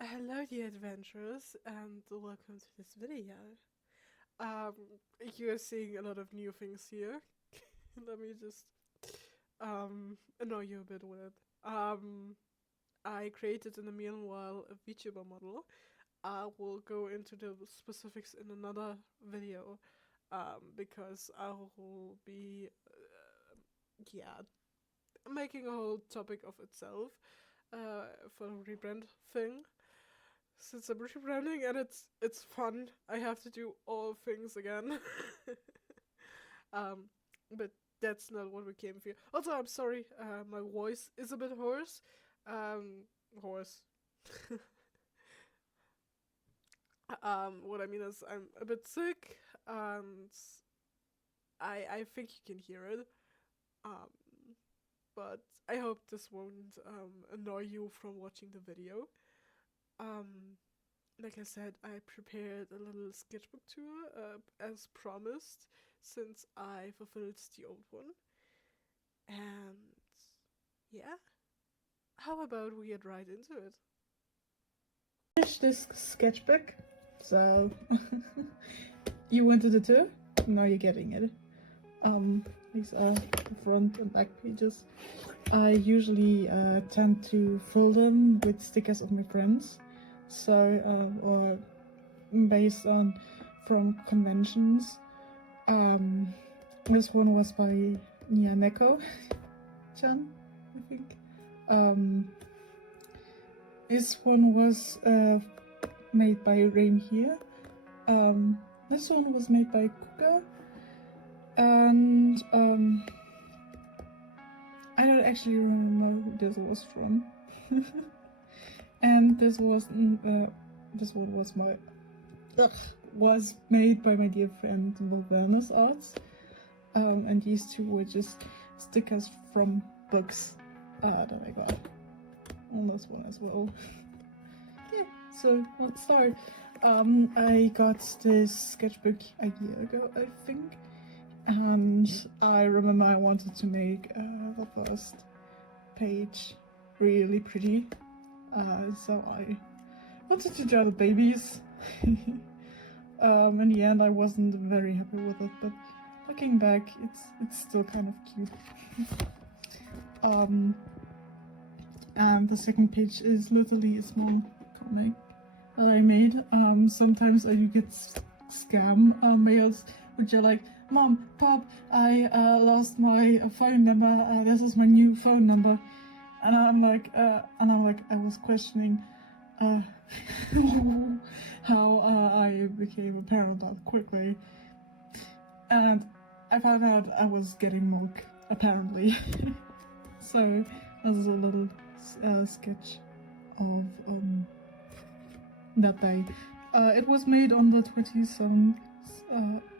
Hello, dear adventurers, and welcome to this video. You're seeing a lot of new things here. Let me just annoy you a bit with it. I created in the meanwhile a VTuber model. I will go into the specifics in another video, because I will be, yeah, making a whole topic of itself, for the rebrand thing. Since I'm rebranding and it's fun, I have to do all things again. um, but that's not what we came for. Also, I'm sorry, my voice is a bit hoarse. Hoarse. What I mean is I'm a bit sick, and I think you can hear it. Um, but I hope this won't annoy you from watching the video. Um, like I said, I prepared a little sketchbook tour, as promised, since I fulfilled the old one. And yeah, how about we get right into it? Finished this sketchbook, so you wanted a tour? Now you're getting it. These are the front and back pages. I usually tend to fill them with stickers of my friends, so or based on from conventions. This one was by Nia Neko-chan, I think. Um, this one was made by Rain here. This one was made by Kuka, and I don't actually remember who this was from. And this one was was made by my dear friend Volvernes Arts. And these two were just stickers from books that I got on this one as well. Yeah, so let's start. I got this sketchbook a year ago, I think, and I remember I wanted to make the first page really pretty, so I wanted to draw the babies. In the end, I wasn't very happy with it, but looking back, it's still kind of cute. And the second page is literally a small comic that I made. Sometimes I do get scam mails which are like, "Mom, Pop, I lost my phone number. This is my new phone number," and I was questioning uh, how I became a parent that quickly, and I found out I was getting milk apparently. So this is a little sketch of that day. It was made on the 27th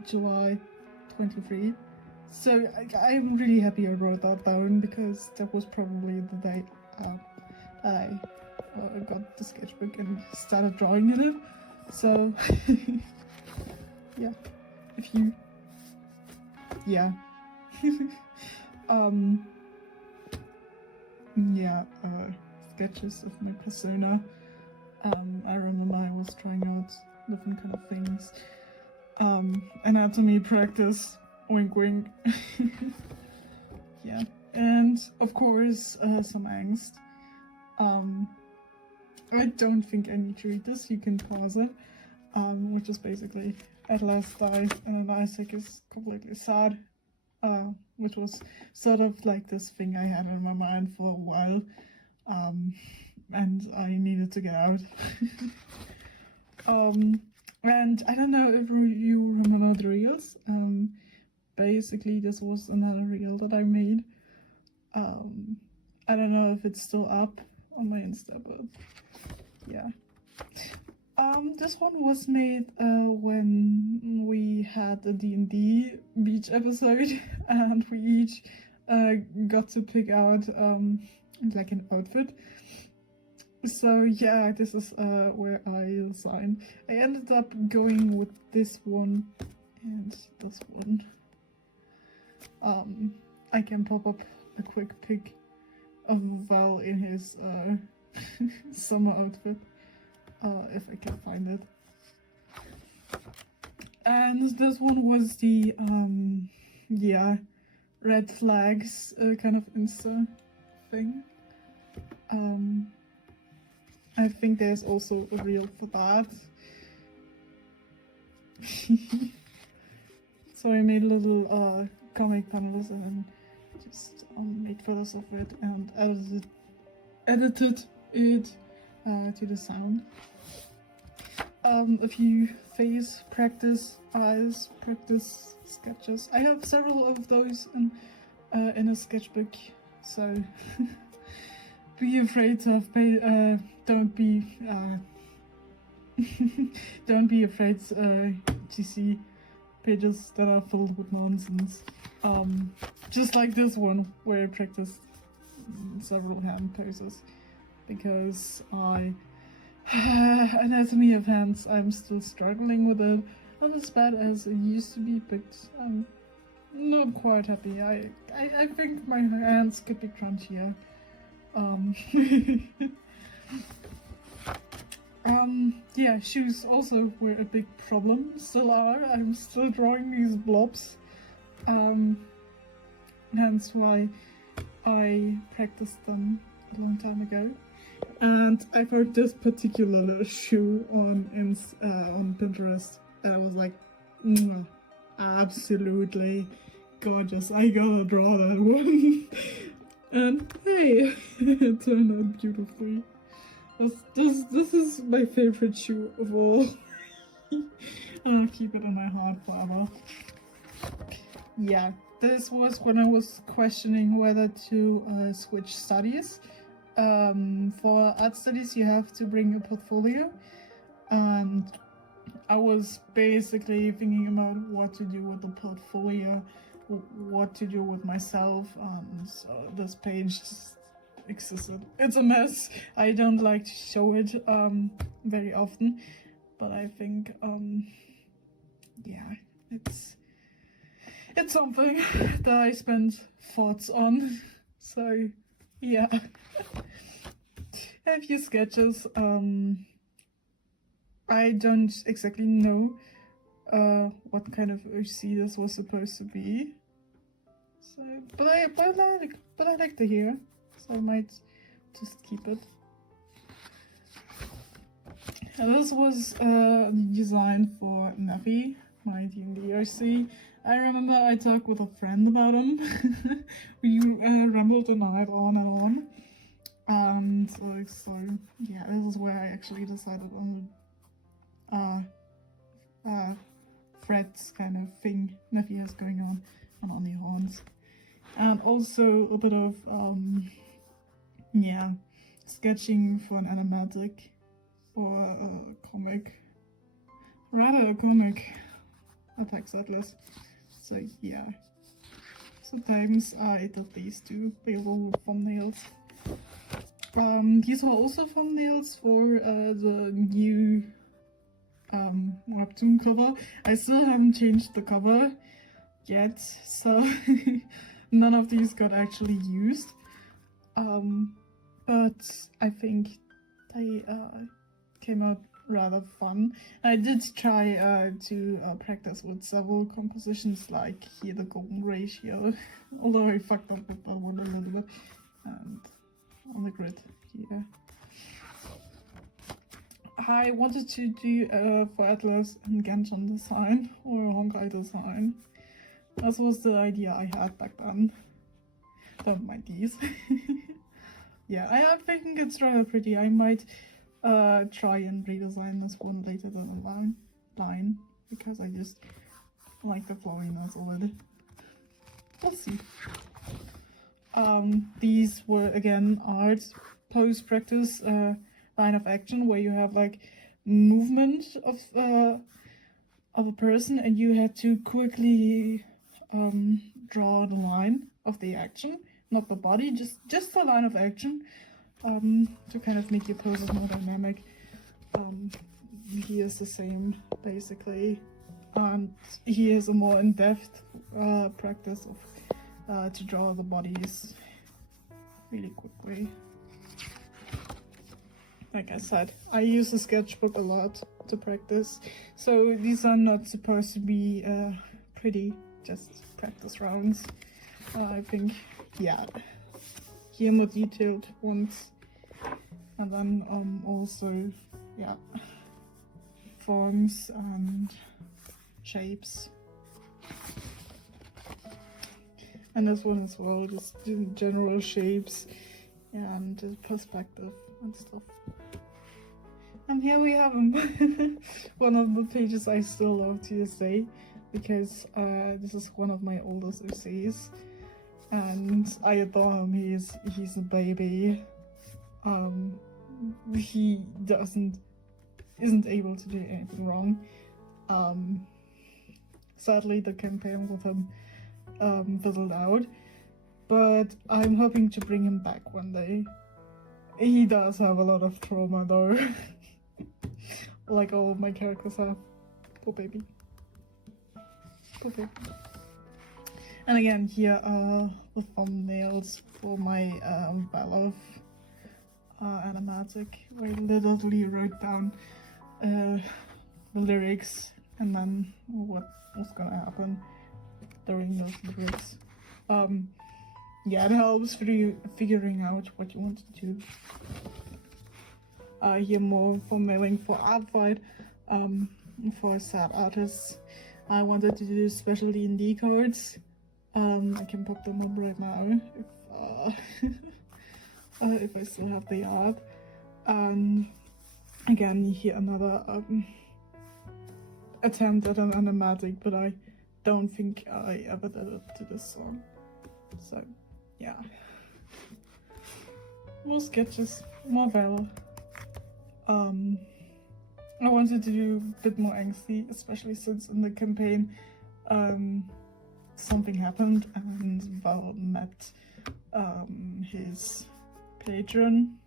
July 23. So I'm really happy I wrote that down because that was probably the day I got the sketchbook and started drawing in it. So yeah, if you yeah um yeah sketches of my persona. I remember I was trying out different kind of things. Anatomy practice, wink wink. Yeah, and of course some angst. I don't think I need to read this, you can pause it. Which is basically at last dies and then Isaac is completely sad. Which was sort of like this thing I had in my mind for a while. And I needed to get out. And I don't know if you remember the reels. Basically, this was another reel that I made. I don't know if it's still up on my Insta, but yeah. This one was made when we had a D&D beach episode, and we each got to pick out like an outfit. So yeah, this is where I signed. I ended up going with this one and this one. I can pop up a quick pic of Val in his summer outfit. if I can find it. And this one was the yeah, red flags kind of Insta thing. I think there's also a reel for that. So I made little comic panels and then just made photos of it and edited it to the sound. A few face practice, eyes practice sketches. I have several of those in a sketchbook, so be afraid of don't be afraid to see pages that are filled with nonsense. Just like this one where I practiced several hand poses because anatomy of hands, I'm still struggling with it. Not as bad as it used to be, but I'm not quite happy. I think my hands could be crunchier. Yeah, shoes also were a big problem, still are. I'm still drawing these blobs. Hence why I practiced them a long time ago. And I found this particular shoe on Pinterest, and I was like, absolutely gorgeous. I gotta draw that one. And hey, it turned out beautifully. This is my favorite shoe of all. And I'll keep it in my heart forever. Yeah, this was when I was questioning whether to switch studies. For art studies you have to bring a portfolio, and I was basically thinking about what to do with the portfolio, what to do with myself, so this page just existed. It's a mess. I don't like to show it very often, but I think yeah, it's something that I spend thoughts on. So yeah. A few sketches. I don't exactly know what kind of OC this was supposed to be. So, but I like the hair, so I might just keep it. And this was designed for Navi, my D&D OC. I remember I talked with a friend about him. We rambled the night on and on. And so yeah, this is where I actually decided on the frets kind of thing Nephi has going on, and on the horns. And also a bit of yeah, sketching for an animatic or a comic. Rather a comic, Attack Atlas. So yeah. Sometimes I did these two. They were all thumbnails. These were also thumbnails for the new webtoon cover. I still haven't changed the cover yet, so none of these got actually used. But I think they came out rather fun. I did try to practice with several compositions, like here the golden ratio, although I fucked up with that one a little bit, and on the grid here. I wanted to do for Atlas and Genshin design or Honkai design. That was the idea I had back then. Don't mind these. Yeah, I think it's rather pretty. I might try and redesign this one later down the line because I just like the flowiness of it. We'll see. These were again art pose practice line of action where you have like movement of a person and you had to quickly draw the line of the action, not the body, just the line of action, to kind of make your poses more dynamic. Here's the same basically, and here's a more in-depth practice of to draw the bodies really quickly. like I said, I use the sketchbook a lot to practice. So these are not supposed to be pretty, just practice rounds. I think, yeah, here more detailed ones. And then also, yeah, forms and shapes. And this one as well, just general shapes and perspective and stuff. And here we have him. One of the pages I still love to this day, because this is one of my oldest essays, and I adore him. He's a baby. He isn't able to do anything wrong. Sadly, the campaign with him fizzled out, but I'm hoping to bring him back one day. He does have a lot of trauma though, like all of my characters have. Poor baby. Poor baby. And again, here are the thumbnails for my Valov animatic, where I literally wrote down the lyrics and then what was gonna happen during those lyrics. Yeah, it helps figuring out what you want to do. Here more for mailing for art fight, for sad artists. I wanted to do special D&D cards. I can pop them up right now if I still have the art. Again, here another attempt at an animatic, but I don't think I ever did it to this song. So, yeah. More sketches, more Val. I wanted to do a bit more angsty, especially since in the campaign something happened and Val met his patron.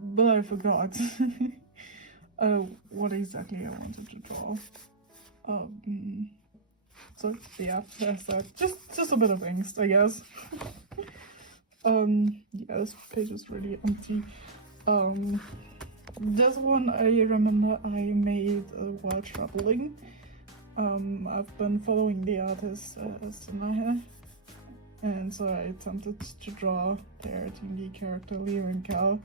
But I forgot what exactly I wanted to draw. So yeah, there's that. Just a bit of angst, I guess. Yeah, this page is really empty. This one I remember I made while traveling. I've been following the artist hehe, and so I attempted to draw their D&D character Leo and Cal.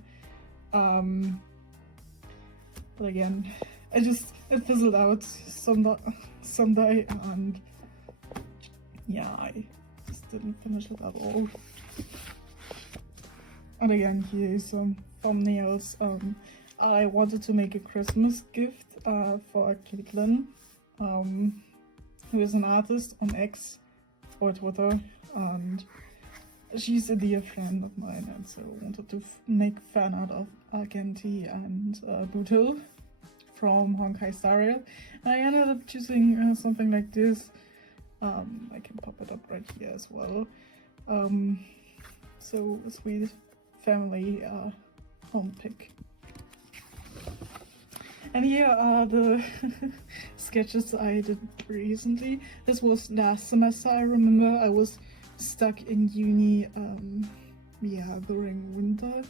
But again, it fizzled out someday, and yeah, I just didn't finish it at all. And again, here's some thumbnails. I wanted to make a Christmas gift for Caitlin, who is an artist on X or Twitter, and she's a dear friend of mine, and so I wanted to make fan art of Argenti and Bootil from Honkai Star Rail. I ended up choosing something like this. I can pop it up right here as well. So a sweet family home pick. And here are the sketches I did recently. This was last semester, I remember. I was stuck in uni, yeah, during winter.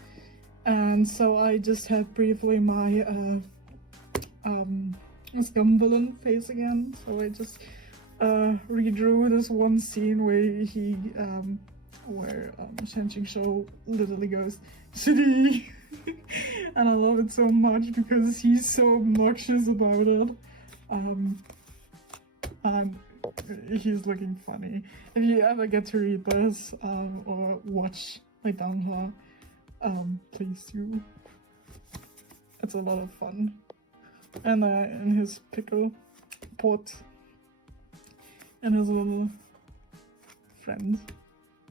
And so I just had briefly my scum villain face again. So I just redrew this one scene where Shanxing Shou literally goes, "City!" And I love it so much because he's so obnoxious about it. And he's looking funny. If you ever get to read this or watch my download, please do. It's a lot of fun. And in his pickle pot, and his little friend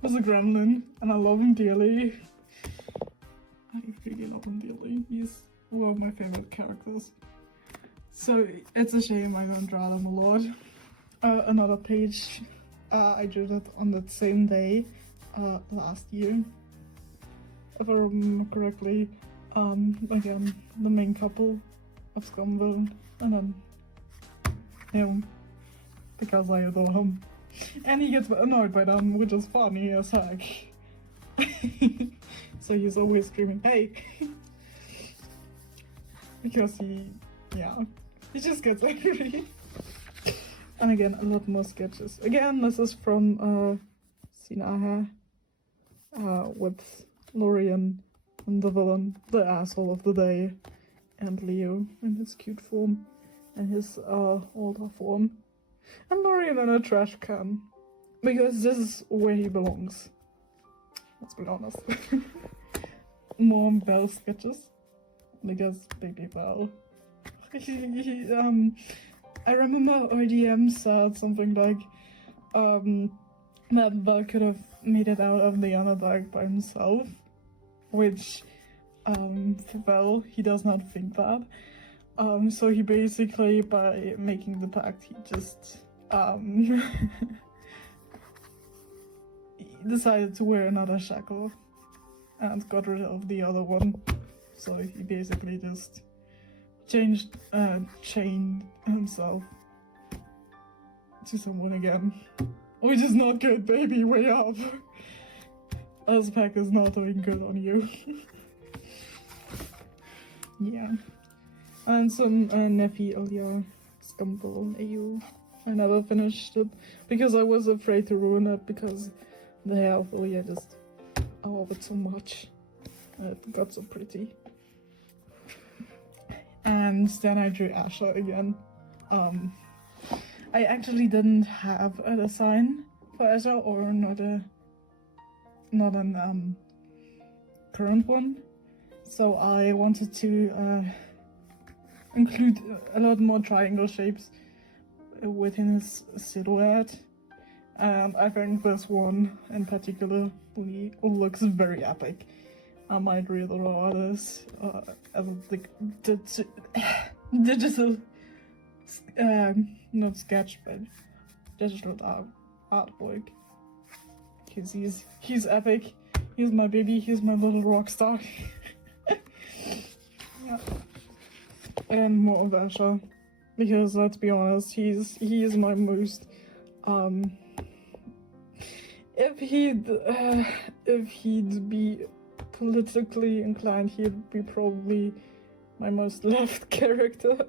was a gremlin, and I love him dearly. I really love him dearly. He's one of my favorite characters. So it's a shame I don't draw them a lot. Another page, I drew that on that same day last year, if I remember correctly. Again, the main couple of Scumville, and then him, because I adore him. And he gets annoyed by them, which is funny as heck. So he's always screaming, hey! Because he just gets angry. And again, a lot more sketches. Again, this is from Sinaha with Lorian and the villain, the asshole of the day, and Leo in his cute form and his older form. And Lorian in a trash can. Because this is where he belongs. Let's be honest. More Belle sketches. Because Baby Belle. I remember RDM said something like that Belle could have made it out of the Underdark by himself. Which, for Belle, he does not think that. So he basically, by making the pact, he just he decided to wear another shackle and got rid of the other one. So he basically just chained himself to someone again. Which is not good, baby, way up. Azpak is not doing good on you. Yeah. And some Nefi Elia Scumble AU. I never finished it because I was afraid to ruin it because the hair of Elia just I love it so much. It got so pretty. And then I drew Asha again. I actually didn't have a design for Asha or not an current one. So I wanted to include a lot more triangle shapes within his silhouette. And I think this one in particular looks very epic. I might really draw this as a digital, not sketch, but digital artwork. Because he's epic. He's my baby. He's my little rock star. Yeah. And more of Asha, because let's be honest, he is my most if he'd be politically inclined, he'd be probably my most loved character,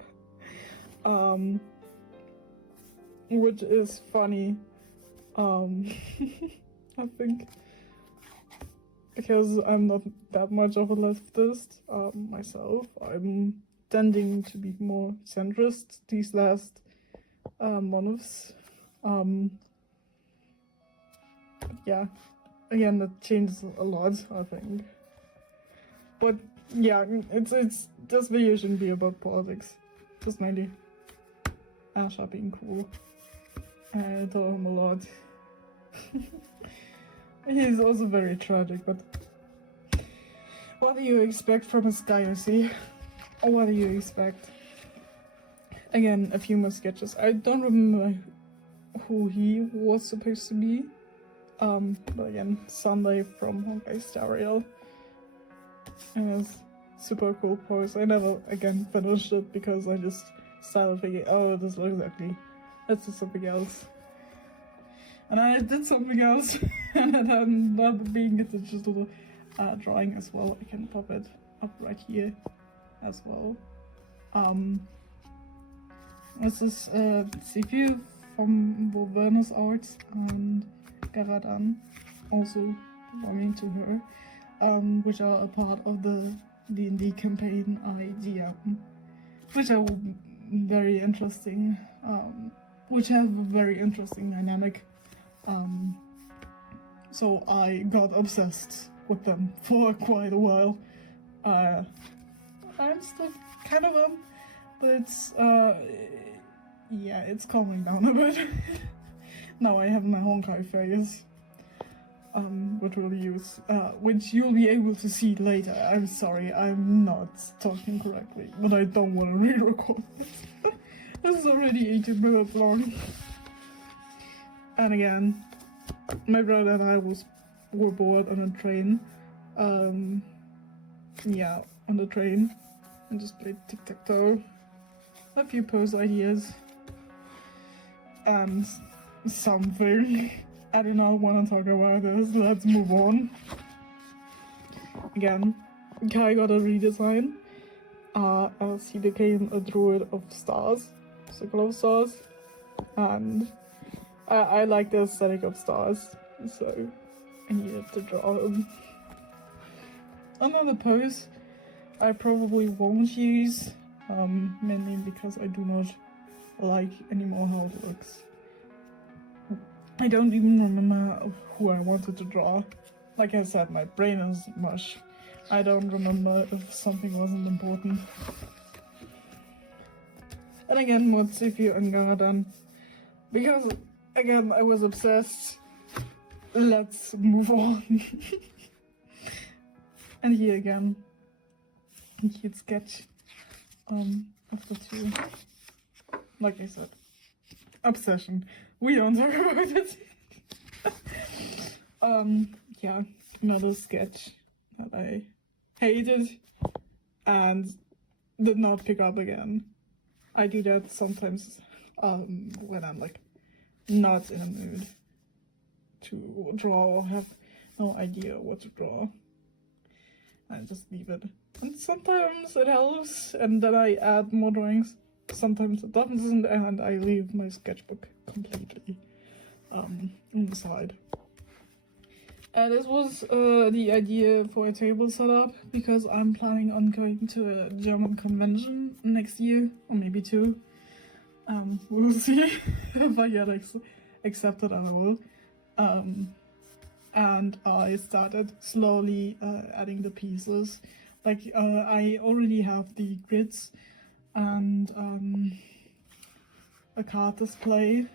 which is funny, I think, because I'm not that much of a leftist myself. I'm tending to be more centrist these last months. Yeah, again, that changes a lot, I think. But yeah, it's this video shouldn't be about politics. Just mainly Asha being cool. I adore him a lot. He's also very tragic, but what do you expect from a Sky OC? Or what do you expect? Again, a few more sketches. I don't remember who he was supposed to be. But again, Sunday from Honkai Star Rail. And it's super cool pose. I never again finished it because I just started thinking, oh, this looks ugly. Let's do something else. And I did something else, and it ended up being a digital drawing as well. I can pop it up right here as well. This is Sifu from Volvernus Arts and Garadan, also belonging to her, which are a part of the D&D campaign idea, which are very interesting, which have a very interesting dynamic. So I got obsessed with them for quite a while. I'm still kind of am, but it's yeah, it's calming down a bit. Now I have my Honkai phase, which you'll be able to see later. I'm sorry, I'm not talking correctly, but I don't want to re-record this. This is already 18 minutes long. And again, my brother and I were bored on a train. Yeah, on the train, and just played tic-tac-toe. A few pose ideas. And something. I do not want to talk about this. Let's move on. again, Kai got a redesign as he became a druid of stars, circle of stars, and I like the aesthetic of stars, so I needed to draw him. Another pose I probably won't use, mainly because I do not like anymore how it looks. I don't even remember who I wanted to draw. Like I said, my brain is mush. I don't remember if something wasn't important. And again, what's if you Angara, because again I was obsessed. Let's move on. And here again, cute sketch of the two. Like I said, obsession. We don't talk about it. Yeah, another sketch that I hated and did not pick up again. I do that sometimes when I'm like not in a mood to draw or have no idea what to draw. I just leave it. And sometimes it helps and then I add more drawings. Sometimes it doesn't and I leave my sketchbook completely on the side. This was the idea for a table setup because I'm planning on going to a German convention next year, or maybe two. We'll see if I get accepted at all. And I started slowly adding the pieces. Like I already have the grids and a card display.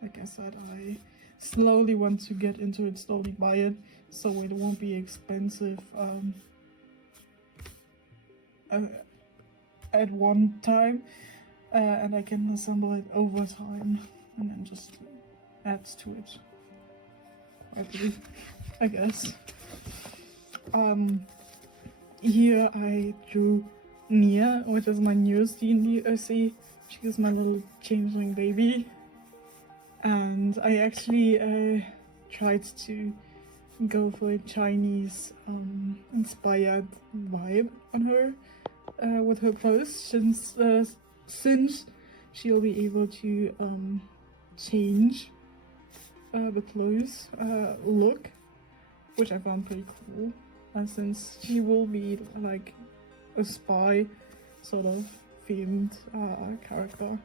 Like I said, I slowly want to get into it, slowly buy it, so it won't be expensive at one time, and I can assemble it over time and then just add to it. I guess. Here I drew Nia, which is my newest D&D OC. She is my little changeling baby. And I actually tried to go for a Chinese inspired vibe on her with her pose, since she'll be able to change the clothes look, which I found pretty cool, since she will be like a spy sort of themed character.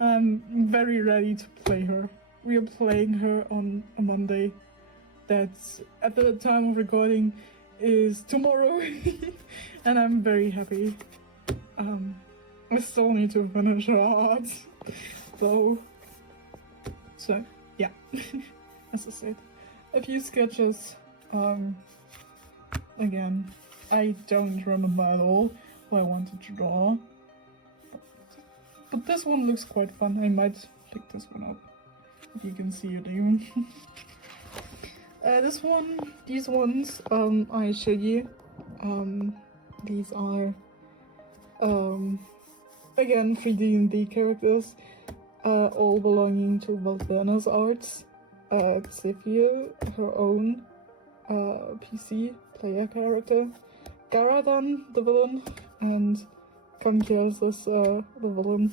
I'm very ready to play her. We are playing her on a Monday. That's, at the time of recording, is tomorrow. And I'm very happy. I still need to finish her art, though. So, yeah. As I said, a few sketches. Again, I don't remember at all what I wanted to draw. But this one looks quite fun. I might pick this one up, if you can see it even. These ones, I showed you. These are, again, 3D&D characters, all belonging to Valverna's arts. Xephia, her own PC player character. Garadan, the villain, and Kankiels is the villain.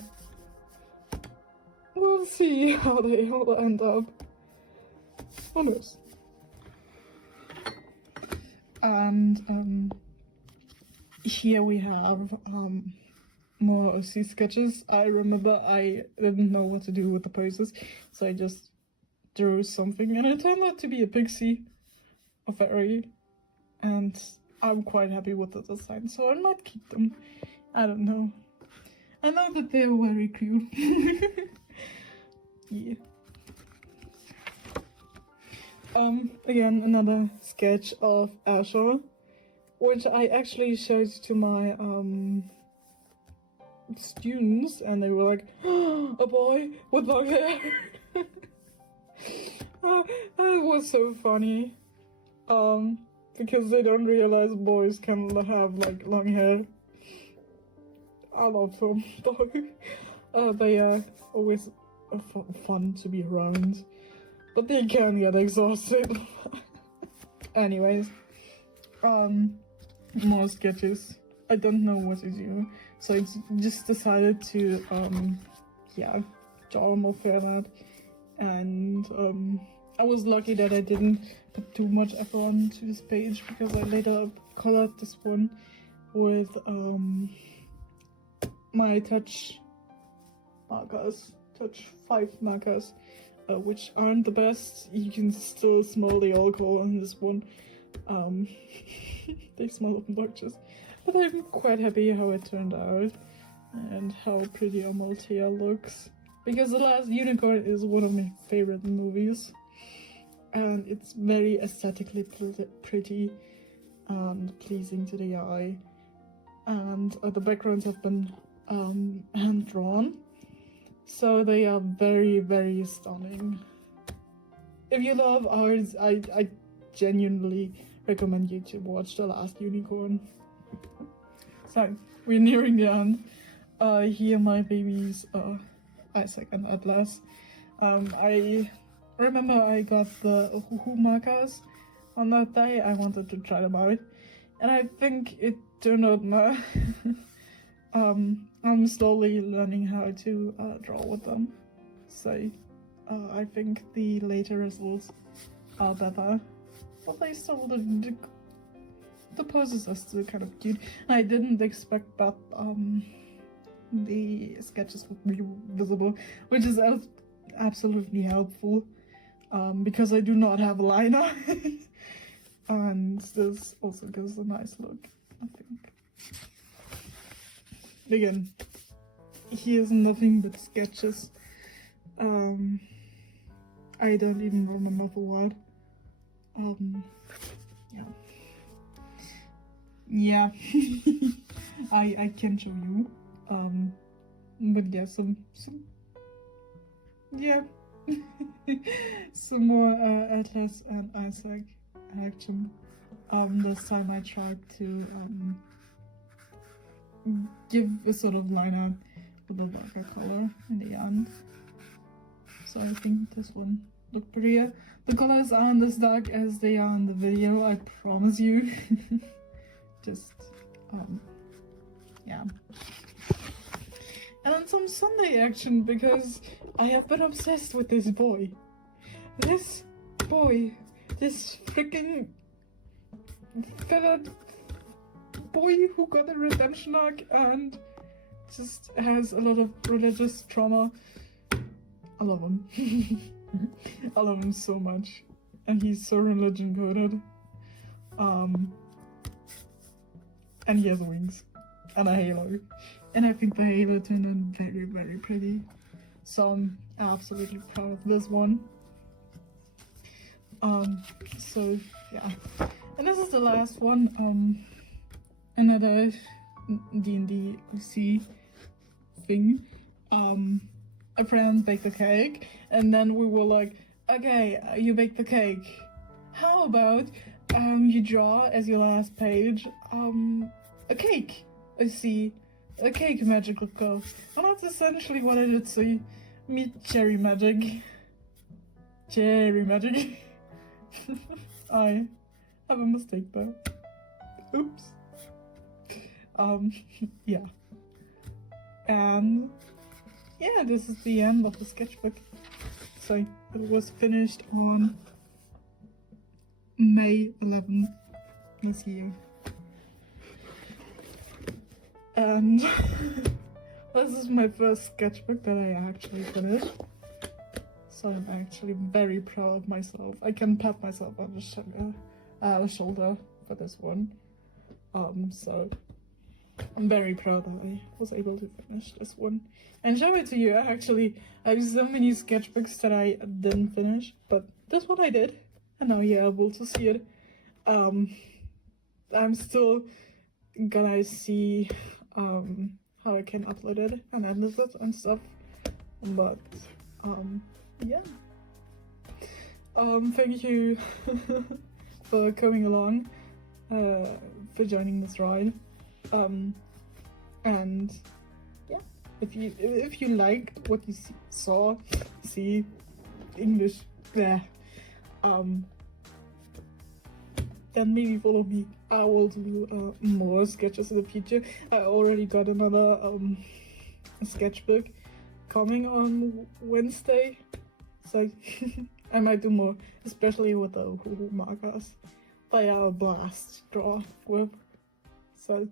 We'll see how they all end up. Who knows? And here we have more OC sketches. I remember I didn't know what to do with the poses, so I just drew something, and it turned out to be a pixie, a fairy, and I'm quite happy with the design, so I might keep them. I don't know. I know that they're very cute. Yeah. Again, another sketch of Asher, which I actually showed to my students, and they were like, oh, a boy with long hair. It was so funny. Because they don't realize boys can have like long hair. I love them though. They are always fun to be around, but they can get exhausted. Anyways, more sketches. I don't know what to do, so I just decided to draw more further. And I was lucky that I didn't put too much effort onto this page, because I later colored this one with my touch markers, touch 5 markers, which aren't the best. You can still smell the alcohol on this one. They smell obnoxious, but I'm quite happy how it turned out and how pretty Amalthea looks, because The Last Unicorn is one of my favorite movies, and it's very aesthetically pretty and pleasing to the eye, and the backgrounds have been hand drawn, so they are very, very stunning. If you love art, I genuinely recommend you to watch The Last Unicorn. So, we're nearing the end. Here my babies are Isaac and Atlas. I remember I got the hehe markers on that day. I wanted to try them out, and I think it turned out nice. I'm slowly learning how to draw with them, so I think the later results are better. But they still, the poses are still kind of cute. I didn't expect that the sketches would be visible, which is absolutely helpful, because I do not have a liner. And this also gives a nice look, I think. Again, here's nothing but sketches. I don't even remember the word. Yeah. I can show you. But yeah, some some more Atlas and Isaac action. This time I tried to give a sort of liner with a darker color in the end. So I think this one looked prettier. The colors aren't as dark as they are in the video, I promise you. Just, yeah. And then some Sunday action, because I have been obsessed with this boy. This boy. This freaking feathered boy who got a redemption arc and just has a lot of religious trauma. I love him. I love him so much. And he's so religion coded. And he has wings. And a halo. And I think the halo turned out very, very pretty. So I'm absolutely proud of this one. So yeah. And this is the last one. Another D&D C thing. A friend baked a cake, and then we were like, okay, you baked the cake. How about you draw as your last page a cake? I see. A cake magical girl. And that's essentially what I did see. Meet cherry magic. Cherry magic. I have a mistake there. Oops. Yeah. And yeah, this is the end of the sketchbook. So it was finished on May 11th this year. And this is my first sketchbook that I actually finished. So I'm actually very proud of myself. I can pat myself on the shoulder for this one. So I'm very proud that I was able to finish this one and show it to you. Actually, I have so many sketchbooks that I didn't finish, but this one I did, and now you're able to see it. I'm still gonna see how I can upload it and edit it and stuff, but yeah. Thank you for coming along, for joining this ride. And yeah, if you liked what you see English, yeah, then maybe follow me. I will do more sketches in the future. I already got another sketchbook coming on Wednesday, so I might do more, especially with the hehe markers. They are a blast to draw with, so